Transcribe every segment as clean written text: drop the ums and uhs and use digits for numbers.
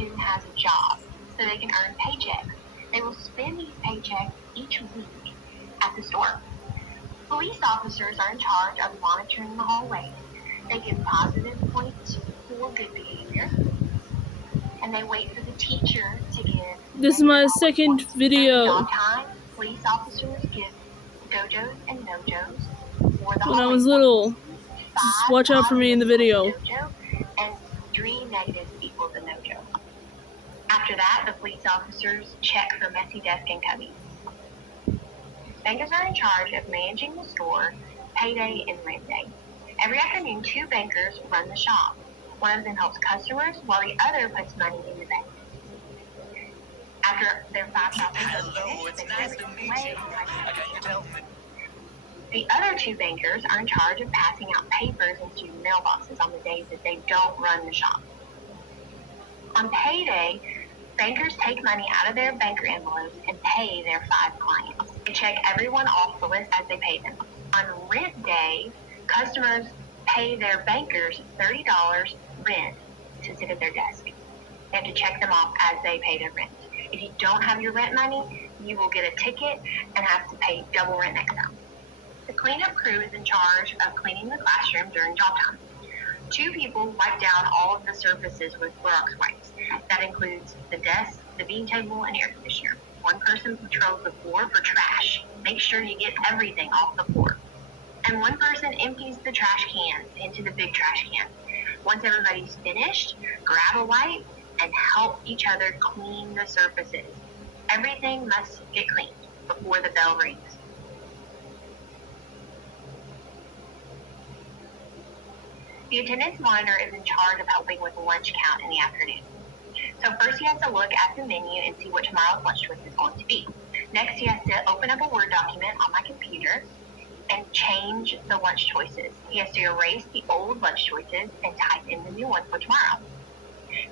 student has a job so they can earn paychecks. They will spend these paychecks each week at the store. Police officers are in charge of monitoring the hallways. They give positive points for good behavior, and they wait for the teacher to give This is my second points. video. During job time, police officers give dojos and nojos for the When I hallway was little. points. Just 5 watch out for me in the video. dojo and 3 negatives equals a nojo. After that, the police officers check for messy desk and cubbies. Bankers are in charge of managing the store, payday, and rent day. Every afternoon, 2 bankers run the shop. One of them helps customers, while the other puts money in the bank. After their 5 shopping finished, they put everything away and the other 2 bankers are in charge of passing out papers in student mailboxes on the days that they don't run the shop. On payday, bankers take money out of their banker envelopes and pay their 5 clients. They check everyone off the list as they pay them. On rent day, customers pay their bankers $30 rent to sit at their desk. They have to check them off as they pay their rent. If you don't have your rent money, you will get a ticket and have to pay double rent next time. The cleanup crew is in charge of cleaning the classroom during job time. 2 people wipe down all of the surfaces with Clorox wipes. That includes the desk, the bean table, and air conditioner. 1 person patrols the floor for trash. Make sure you get everything off the floor. And 1 person empties the trash cans into the big trash can. Once everybody's finished, grab a wipe and help each other clean the surfaces. Everything must get cleaned before the bell rings. The attendance monitor is in charge of helping with the lunch count in the afternoon. So first he has to look at the menu and see what tomorrow's lunch choice is going to be. Next he has to open up a Word document on my computer and change the lunch choices. He has to erase the old lunch choices and type in the new one for tomorrow.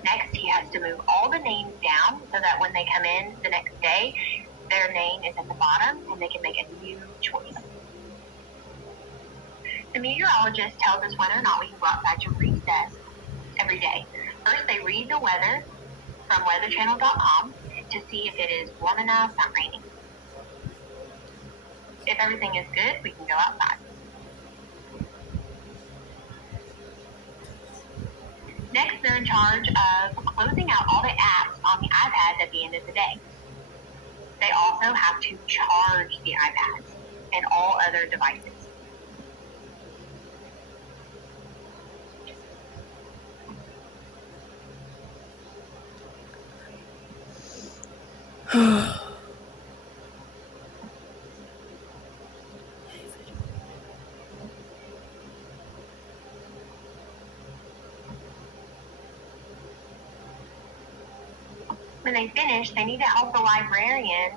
Next he has to move all the names down so that when they come in the next day, their name is at the bottom and they can make a new choice. The meteorologist tells us whether or not we can go outside to recess every day. First, they read the weather from weatherchannel.com to see if it is warm enough, not raining. If everything is good, we can go outside. Next, they're in charge of closing out all the apps on the iPads at the end of the day. They also have to charge the iPads and all other devices. When they finish, they need to help the librarian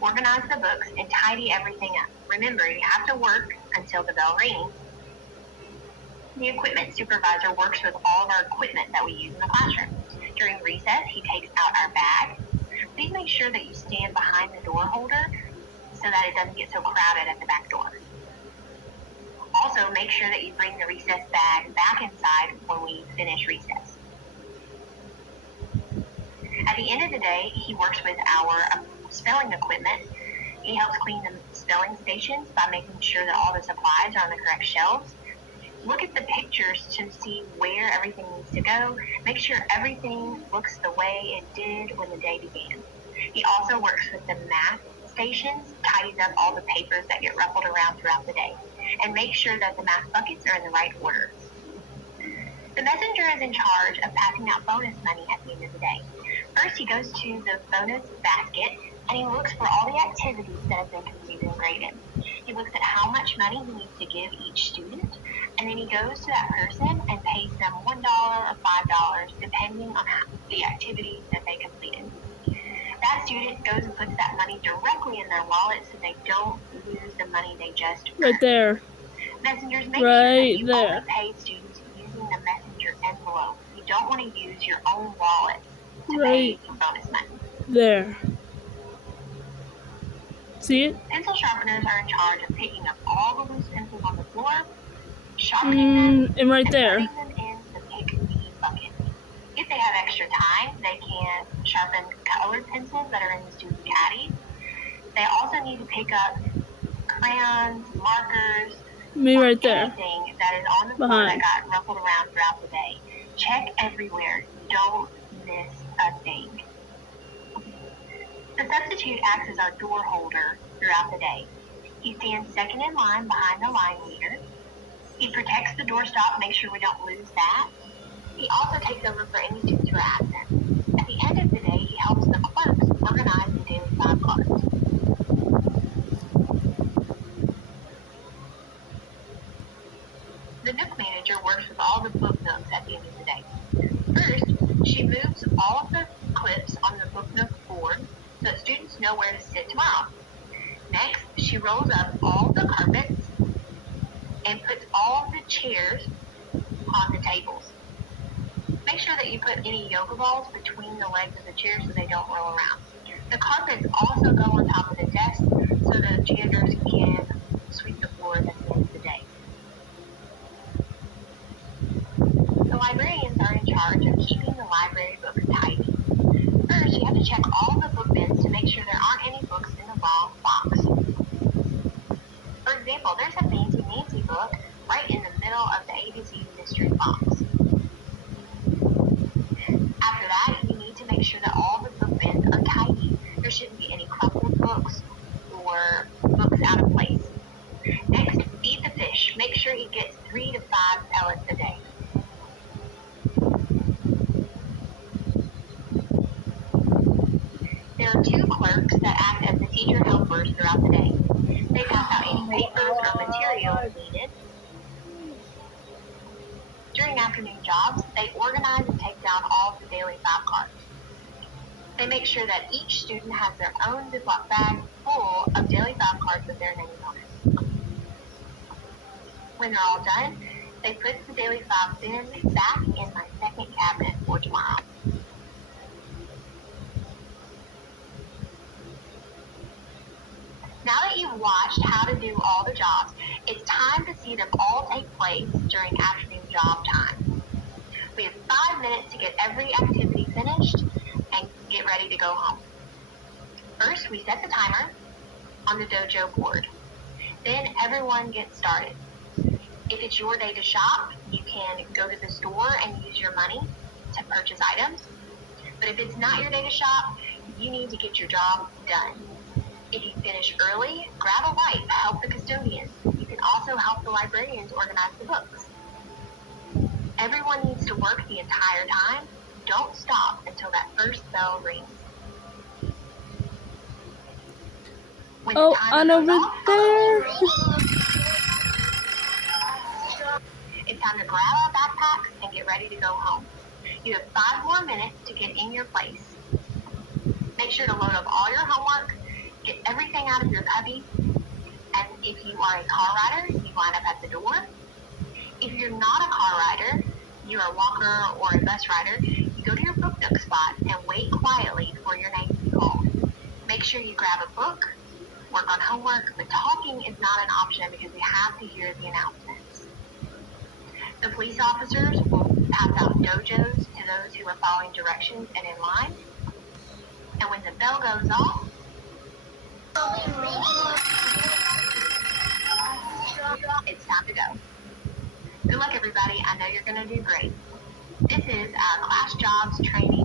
organize the books and tidy everything up. Remember, you have to work until the bell rings. The equipment supervisor works with all of our equipment that we use in the classroom. During recess, he takes out our bag. Please make sure that you stand behind the door holder so that it doesn't get so crowded at the back door. Also, make sure that you bring the recess bag back inside when we finish recess. At the end of the day, he works with our spelling equipment. He helps clean the spelling stations by making sure that all the supplies are on the correct shelves. Look at the pictures to see where everything needs to go. Make sure everything looks the way it did when the day began. He also works with the math stations, tidies up all the papers that get ruffled around throughout the day, and make sure that the math buckets are in the right order. The messenger is in charge of passing out bonus money at the end of the day. First, he goes to the bonus basket and he looks for all the activities that have been completed and graded. He looks at how much money he needs to give each student, and then he goes to that person and pays them $1 or $5 depending on the activities that they completed. That student goes and puts that money directly in their wallet so they don't lose the money they just earned. Right there. Messengers, make sure that you only pay students using the messenger envelope. You don't want to use your own wallet to pay your bonus money. There. See it? Pencil sharpeners are in charge of picking up all the loose pencils on the floor, sharpening them, and right and there. putting them in the pick me bucket. If they have extra time, they can sharpen colored pencils that are in the student caddies. They also need to pick up crayons, markers, Me right there. anything that is on the floor that Behind. got ruffled around throughout the day. Check everywhere. Don't miss a thing. The substitute acts as our door holder throughout the day. He stands second in line behind the line leader. He protects the doorstop, make sure we don't lose that. He also takes over for any students who are absent. At the end of the day, he helps the clerks organize the daily 5 cards. The Nook manager works with all the book nooks at the end of the day. First, she moves all of the clips on the book nook board so that students know where to sit tomorrow. Next, she rolls up all the carpets and puts all of the chairs on the tables. Make sure that you put any yoga balls between the legs of the chairs so they don't roll around. The carpets also go on top of the desk so the janitors can sweep the floor at the end of the day. The librarians are in charge of keeping the library books tidy. First, you have to check all the book bins to make sure there aren't any books in the wrong box. For example, there's a Fancy Nancy book right in the middle of the A to Z mystery box. After that, you need to make sure that all the book bins are tidy. There shouldn't be any crumpled books or books out of place. Next, feed the fish. Make sure he gets 3 to 5 pellets a day. There are 2 clerks that act as the teacher helpers throughout the day. They pass out any papers or materials needed. During afternoon jobs, they organize and take down all of the daily 5 cards. They make sure that each student has their own Ziploc bag full of daily 5 cards with their names on it. When they're all done, they put the daily 5 bin back in my second cabinet for tomorrow. Now that you've watched how to do all the jobs, it's time to see them all take place during afternoon job time. We have 5 minutes to get every activity finished and get ready to go home. First, we set the timer on the dojo board. Then everyone gets started. If it's your day to shop, you can go to the store and use your money to purchase items. But if it's not your day to shop, you need to get your job done. If you finish early, grab a wipe, help the custodians. You can also help the librarians organize the books. Everyone needs to work the entire time. Don't stop until that first bell rings. When the Oh, timer and goes over off, there. it's time to grab our backpacks and get ready to go home. You have 5 more minutes to get in your place. Make sure to load up all your homework, get everything out of your cubby, and if you are a car rider, you line up at the door. If you're not a car rider, you're a walker or a bus rider, you go to your book nook spot and wait quietly for your name to be called. Make sure you grab a book, work on homework, but talking is not an option because you have to hear the announcements. The police officers will pass out dojos to those who are following directions and in line. And when the bell goes off, it's time to go. Good luck, everybody. I know you're going to do great. This is Class Jobs Training